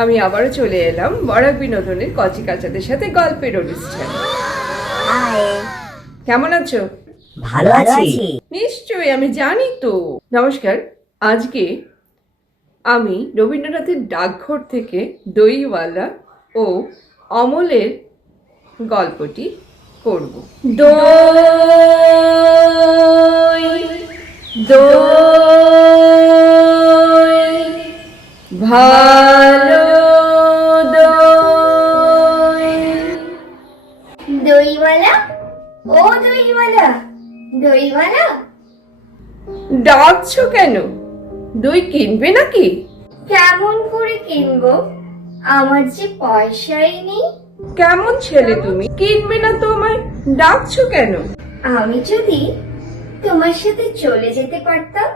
আমি আবারও চলে এলাম বরাক বিনোদনের কচি কাচাদের সাথে গল্পের অনুষ্ঠান। কেমন আছো? ভালো আছি। নিশ্চয়ই, আমি জানি তো। নমস্কার। আজকে আমি রবীন্দ্রনাথের ডাকঘর থেকে দইওয়ালা ও অমলের গল্পটি করব। দই দই ভালো দই। দইওয়ালা, ও দইওয়ালা, দইওয়ালা। ডাকছো কেন? দই কিনবে নাকি? কেমন করে কিনবো? আমার যে পয়সাই নেই। কেমন ছেলে তুমি, কিনবে না তো আমায় ডাকছো কেন? আমি যদি তোমার সাথে চলে যেতে পারতাম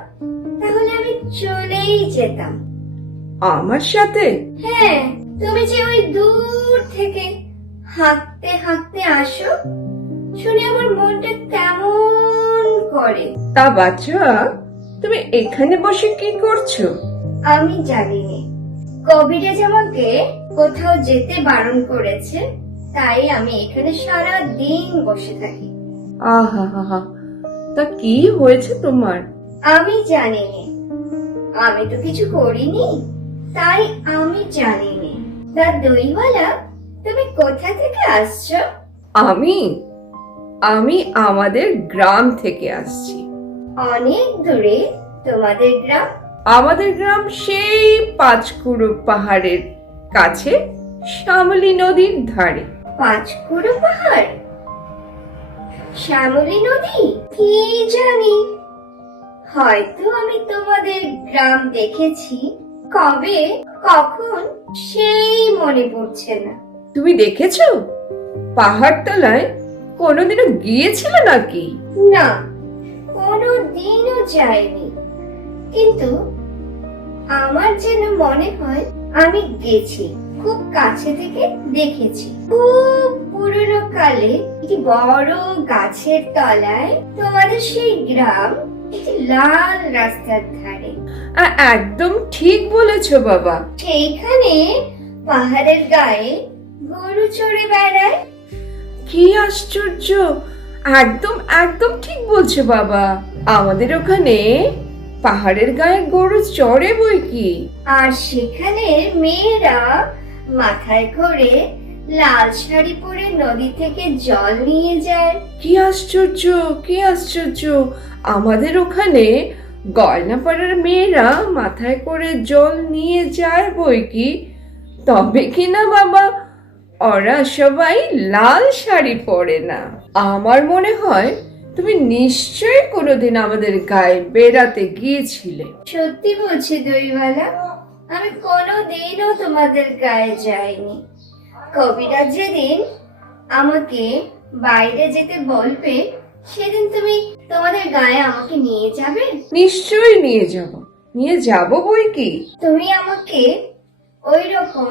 তাহলে আমি চলেই যেতাম। আমার সাথে? হ্যাঁ, তুমি যে ওই দূর থেকে হাঁটতে হাঁটতে আসো, শুনে আমার মনটা কেমন করে। তা বাচ্চা, তুমি এখানে বসে কি করছো? আমি জানিনি, কবিরাজ আমাকে কোথাও যেতে বারণ করেছে, তাই আমি এখানে সারা দিন বসে থাকি। আহা হা হা, তা কি হয়েছে তোমার? আমি জানিনি, আমি তো কিছু করিনি, তাই আমি জানিনি। তা দইওয়ালা, তুমি কোথা থেকে আসছো? আমি আমি আমাদের গ্রাম থেকে আসছি। অনেক দূরে তোমাদের গ্রাম? আমাদের গ্রাম সেই পাঁচকুড়ো পাহাড়ের কাছে, শ্যামলী নদীর ধারে। পাঁচকুড়ো পাহাড়, শ্যামলী নদী, কি জানি। হয়তো আমি তোমাদের গ্রাম দেখেছি, কবে কখন সেই মনে পড়ছে না। তুমি দেখেছো? পাহাড়তলায় কোনোদিনও গিয়েছিল নাকি? না, কোনো দিনও যাইনি, কিন্তু আমার যেন মনে হয় আমি গেছি, খুব কাছে থেকে দেখেছি। খুব পুরনো কালে একটি বড় গাছের তলায় তোমাদের সেই গ্রাম, একটি লাল রাস্তার ধারে। একদম ঠিক বলেছো বাবা। সেইখানে পাহাড়ের গায়ে গরু চড়ে বেড়ায়। কি আশ্চর্য! একদম একদম ঠিক বলছো বাবা। আমাদের ওখানে পাহাড়ের গায়ে গরু চড়ে বই কি। আর সেখানের মেয়েরা মাথায় করে লাল শাড়ি পরে নদী থেকে জল নিয়ে যায়। কি আশ্চর্য, কি আশ্চর্য! আমাদের ওখানে গয়নাপাড়ার মেয়েরা মাথায় করে জল নিয়ে যায় বই কি। তবে কি না বাবা, ওরা সবাই লাল শাড়ি পরে না। আমার মনে হয় তুমি নিশ্চয়ই কোনোদিন আমাদের গায়ে বেড়াতে গিয়েছিলে। সত্যি বলছি দইওয়ালা, আমি কোনোদিনও তোমাদের গায়ে যাইনি। কবিরাজ যেদিন আমাকে বাইরে যেতে বলবে, সেদিন তুমি তোমাদের গায়ে আমাকে নিয়ে যাবে? নিশ্চয়ই নিয়ে যাব বই কি। তুমি আমাকে ওই রকম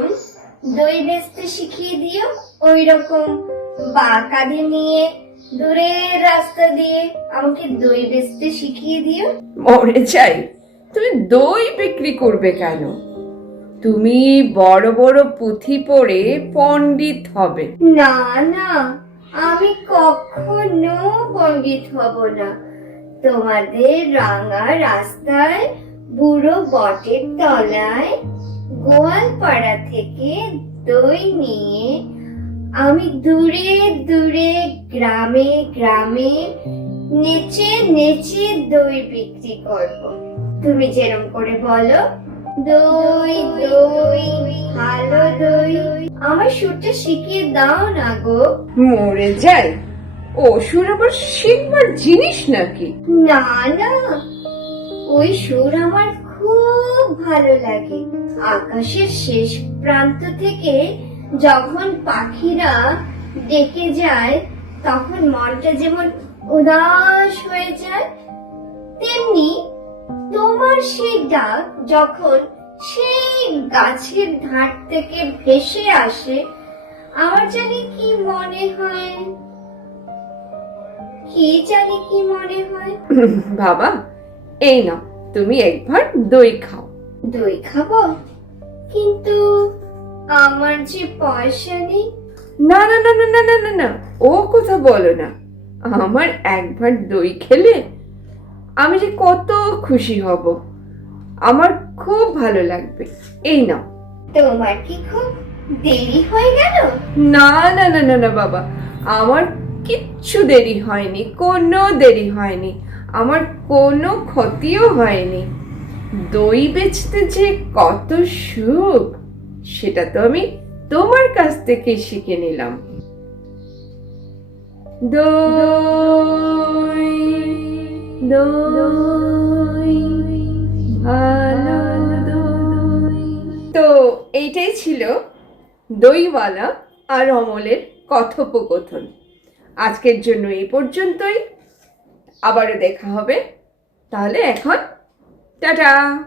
দই বেচতে শিখিয়ে দিও, ওই রকম বাঁকাদি নিয়ে দূরের রাস্তা দিয়ে আমাকে দই বেচতে শিখিয়ে দিও। মরে যাই, তুমি দই বিক্রি করবে কেন? তুমি বড় বড় পুঁথি পড়ে পণ্ডিত হবে। না না, আমি কখনো পণ্ডিত হব না। তোমাদের রাঙা রাস্তায় বুড়ো বটের তলায় গোয়ালপাড়া থেকে দই নিয়ে আমি দূরে দূরে গ্রামে গ্রামে নেচে নেচে দই বিক্রি করব। তুমি যেরম করে বলো, দই দই ভালো দই, আমার সুরটা শিখিয়ে দাও না গো। মরে যাই, ও সুর আবার শিখবার জিনিস নাকি? না না, ওই সুর আমার খুব ভালো লাগে। আকাশের শেষ প্রান্ত থেকে যখন পাখিরা ডেকে যায়, তখন মনটা যেমন উদাস হয়ে যায়, তেমনি তোমার সেই ডাক যখন সেই গাছের ধার থেকে ভেসে আসে, আমার জানি কি মনে হয়, কি জানি কি মনে হয়। বাবা, এই নাও, তুমি একবার দই খাও। দই খাবো, কিন্তু আমার যে পয়সা নেই। না না না না না না না না, ও কথা বলো না। আমার একবার দই খেলে আমি যে কত খুশি হব, আমার খুব ভালো লাগবে। এই নাও। তোমার কি খুব দেরি হয়ে গেল? না না না না না বাবা, আমার কিচ্ছু দেরি হয়নি, কোনো দেরি হয়নি, আমার কোনো ক্ষতিও হয়নি। দই বেচতে যে কত সুখ, সেটা তো আমি তোমার কাছ থেকে শিখে নিলাম। দই দই ভালো দই। তো এইটাই ছিল দইওয়ালা আর অমলের কথোপকথন। আজকের জন্য এই পর্যন্তই, আবারও দেখা হবে। তাহলে এখন টাটা।